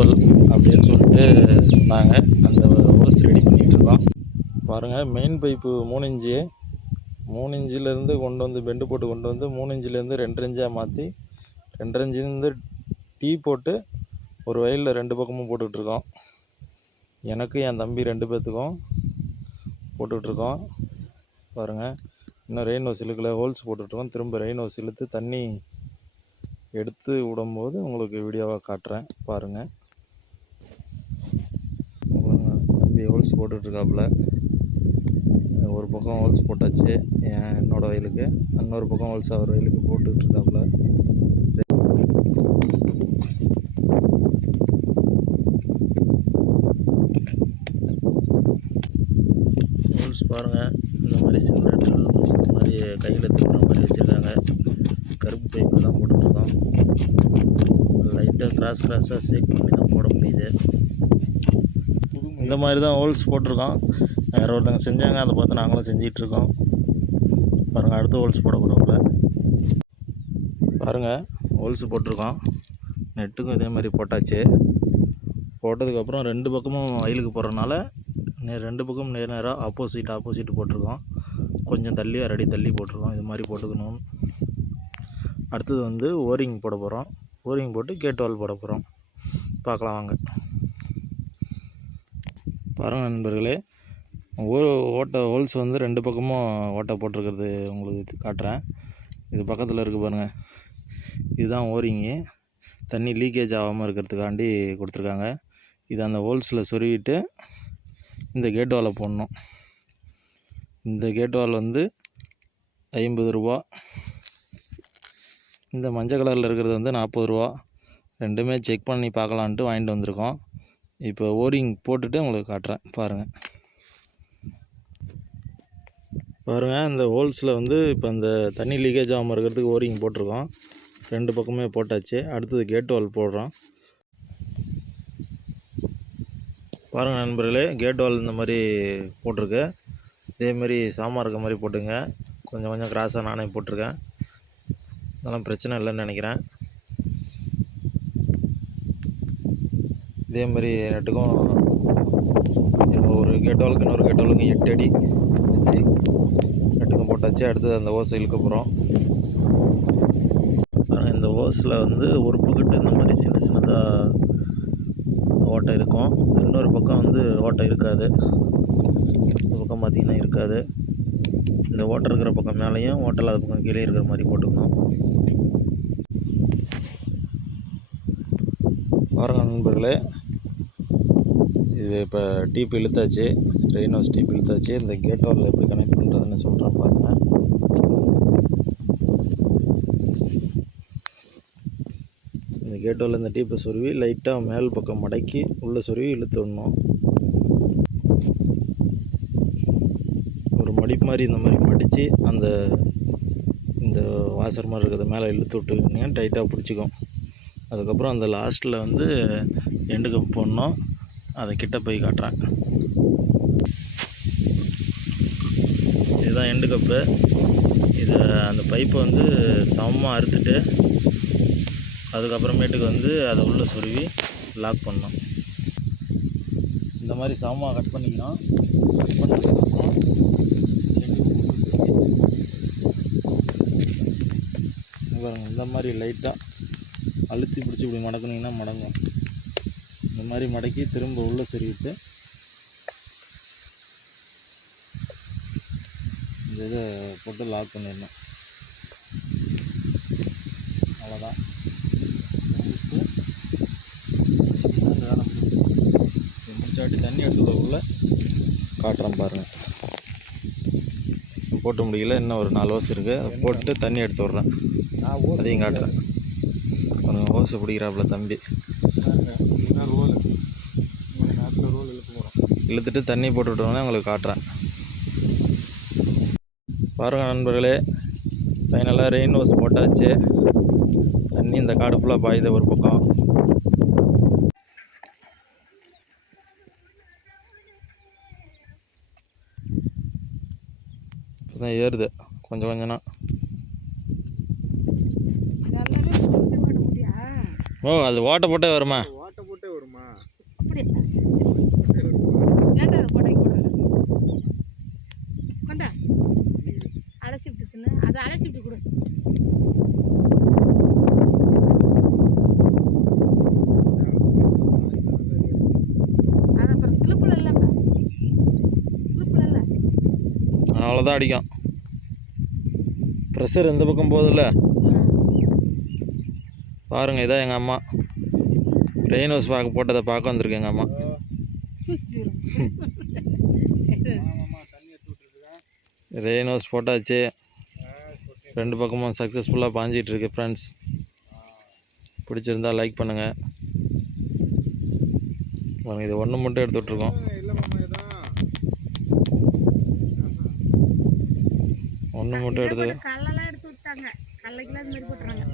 Approval அப்படின்னு சொல்லிட்டு சொன்னாங்க. அந்த ஹோஸ் ரெடி பண்ணிகிட்ருக்கோம். பாருங்கள், மெயின் பைப்பு 3 இன்ச்சு, 3 இன்ச்சிலேருந்து கொண்டு வந்து பெண்டு போட்டு கொண்டு வந்து 3 இன்ச்சிலேருந்து 2 இன்ச்சாக மாற்றி 2 இன்ச்சிலேருந்து டீ போட்டு ஒரு வயலில் 2 பக்கமும் போட்டுக்கிட்ருக்கோம். எனக்கு என் தம்பி 2 பேர்த்துக்கும் போட்டுக்கிட்ருக்கோம். பாருங்கள், இன்னும் ரெயின் ஹோஸ் இழுக்கல, ஹோல்ஸ் போட்டுட்ருக்கோம். திரும்ப ரெயின் ஹோஸ் இழுத்து தண்ணி எடுத்து விடும்போது உங்களுக்கு வீடியோவாக காட்டுறேன். பாருங்கள், தம்பி ஹோல்ஸ் போட்டுட்ருக்காப்புல. ஒரு பக்கம் ஹோல்ஸ் போட்டாச்சு என்னோடய வயலுக்கு, இன்னொரு பக்கம் ஹோல்ஸ் அவர் வயலுக்கு போட்டுட்ருக்காப்புல. ஹோல்ஸ் பாருங்கள், இந்த மாதிரி சின்ன ட்ரில் ஹோல்ஸ் இந்த மாதிரி கையில் திரும்ப மாதிரி வச்சுருக்காங்க. கருப்பு பைப்பில் தான் போட்டுட்ருக்கோம். லைட்டாக கிராஸாக சேக் பண்ணி தான் போட முடியுது. இந்த மாதிரி தான் ஹோல்ஸ் போட்டிருக்கோம். வேறு ஒருத்தங்க செஞ்சாங்க, அதை பார்த்து நாங்களும் செஞ்சிகிட்ருக்கோம். பாருங்கள், அடுத்த ஹோல்ஸ் போட போகிறோம்ல. பாருங்கள், ஹோல்ஸ் போட்டிருக்கோம். நெட்டுக்கும் இதே மாதிரி போட்டாச்சு. போட்டதுக்கப்புறம் 2 பக்கமும் வயலுக்கு போடுறதுனால 2 பக்கமும் நேராக ஆப்போசிட் போட்டிருக்கோம். கொஞ்சம் தள்ளி அரடி தள்ளி போட்டிருக்கோம். இது மாதிரி போட்டுக்கணும். அடுத்தது வந்து ஓரிங் போட போகிறோம். ஓரிங் போட்டு கேட் வால் போட போகிறோம். பார்க்கலாம் வாங்க. பாருங்கள் நண்பர்களே, ஹோல்ஸ் வந்து 2 பக்கமும் ஓட்டை போட்டிருக்கிறது உங்களுக்கு காட்டுறேன். இது பக்கத்தில் இருக்குது பாருங்கள், இதுதான் ஓரிங்கு. தண்ணி லீக்கேஜ் ஆகாமல் இருக்கிறதுக்காண்டி கொடுத்துருக்காங்க. இது அந்த ஹோல்ஸில் சொருவிட்டு இந்த கேட் வாலை போடணும். இந்த கேட் வால் வந்து 50 ரூபா. இந்த மஞ்சள் கலரில் இருக்கிறது வந்து 40 ரூபா. ரெண்டுமே செக் பண்ணி பார்க்கலான்ட்டு வாங்கிட்டு வந்திருக்கோம். இப்போ ஓரிங் போட்டுட்டு உங்களுக்கு காட்டுறேன். பாருங்கள், இந்த ஹோல்ஸில் வந்து இப்போ இந்த தண்ணி லீக்கேஜ் ஆகாமல் இருக்கிறதுக்கு ஓரிங் போட்டிருக்கோம். 2 பக்கமே போட்டாச்சு. அடுத்தது கேட் வால் போடுறோம். பாருங்கள் நண்பர்களே, கேட் வால் இந்த மாதிரி போட்டிருக்கு. இதேமாரி சாமா இருக்க மாதிரி போட்டுங்க. கொஞ்சம் கிராஸாக நானே போட்டிருக்கேன். அதெல்லாம் பிரச்சனை இல்லைன்னு நினைக்கிறேன். இதே மாதிரி நெட்டுக்கும் ஒரு கேட் வாலுக்கு இன்னொரு கேட் வாலுக்கு 8 அடி வச்சு நெட்டுக்கும் போட்டாச்சு. அடுத்தது அந்த ஓஸை இழுக்க போகிறோம். இந்த ஓஸில் வந்து ஒரு பக்கத்து இந்த மாதிரி சின்னதாக ஓட்டை இருக்கும், இன்னொரு பக்கம் வந்து ஓட்டை இருக்காது. இந்த பக்கம் பார்த்திங்கன்னா இருக்காது. இந்த ஓட்டை இருக்கிற பக்கம் மேலேயும் ஓட்டை இல்லாத பக்கம் கீழே இருக்கிற மாதிரி போட்டுக்கணும். பாருங்கள் நண்பர்களே, இது இப்போ டீப் இழுத்தாச்சு, ரெயின் ஹவுஸ் டீப் இழுத்தாச்சு. இந்த கேட் வாலில் எப்படி கனெக்ட் பண்ணுறதுன்னு சொல்கிறேன் பாருங்கள். இந்த கேட் வாலில் இந்த டீப்பை சொருவி லைட்டாக மேல் பக்கம் மடக்கி உள்ளே சொருவி இழுத்து விடணும். ஒரு மடிப்பு மாதிரி இந்த மாதிரி மடித்து இந்த வாசர் மாதிரி இருக்கிறத மேலே இழுத்து விட்டுக்கிட்டிங்கன்னா டைட்டாக பிடிச்சிக்கும். அதுக்கப்புறம் அந்த லாஸ்ட்டில் வந்து எண்டு கப் போடணும். அதை கிட்ட போய் காட்டுறேன். இதுதான் எண்டு கப்பு. இதை அந்த பைப்பை வந்து சமமாக அறுத்துட்டு அதுக்கப்புறமேட்டுக்கு வந்து அதை உள்ளே சொருவி லாக் பண்ணணும். இந்த மாதிரி சமமாக கட் பண்ணிக்கணும். கட் பண்ணதுக்கப்புறம் இந்த மாதிரி லைட்டாக அழுத்தி பிடிச்சி இப்படி மடக்குனிங்கன்னா மடங்கும். இந்த மாதிரி மடக்கி திரும்ப உள்ளே சொருவிட்டு இந்த இதை போட்டு லாக் பண்ணிடணும். அவ்வளோதான். வேலை முடிச்சாட்டி தண்ணி எடுத்துக்கக்குள்ளே காட்டுறேன் பாருங்கள். போட்டு முடியல, இன்னும் ஒரு 4 ஓஸ் இருக்குது. அதை போட்டு தண்ணி எடுத்து விட்றேன், அதையும் காட்டுறேன். கொஞ்சம் ஓசை பிடிக்கிறாப்புல தம்பி. இழுத்துட்டு தண்ணி போட்டு விட்டோன்னே உங்களுக்கு காட்டுறேன். பாருங்கள் நண்பர்களே, ஃபைனலாக ரெயின் ஹோஸ் போட்டாச்சு. தண்ணி இந்த காடு ஃபுல்லாக பாயுது ஒரு பக்கம். இப்போ தான் ஏறுது கொஞ்சம். ஓ, அது ஓட்டை போட்டே வருமா? இருக்குன்னு அதை அலசி விட்டு கொடு. அது அப்புறம் கிளுப்புல இல்லைப்பா, கிளுப்புல இல்லை. அவ்வளோதான் அடிக்கும். ப்ரெஷர் இந்த பக்கம் போகுதுல்ல பாருங்கள். இதான் எங்கள் அம்மா ரெயின் ஹவுஸ் போட்டதை பார்க்க வந்திருக்கு எங்கள் அம்மா. ரெயின் ஹவுஸ் போட்டாச்சு, 2 பக்கமும் சக்ஸஸ்ஃபுல்லாக பாஞ்சிட்டு இருக்கு ஃப்ரெண்ட்ஸ். பிடிச்சிருந்தா லைக் பண்ணுங்கள். பாருங்கள், இது ஒன்று மட்டும் எடுத்துகிட்ருக்கோம். ஒன்று மட்டும் எடுத்து கல்லெல்லாம் எடுத்து விட்டாங்க, கல்லைக்கெல்லாம் இது மாதிரி போட்டுறாங்க.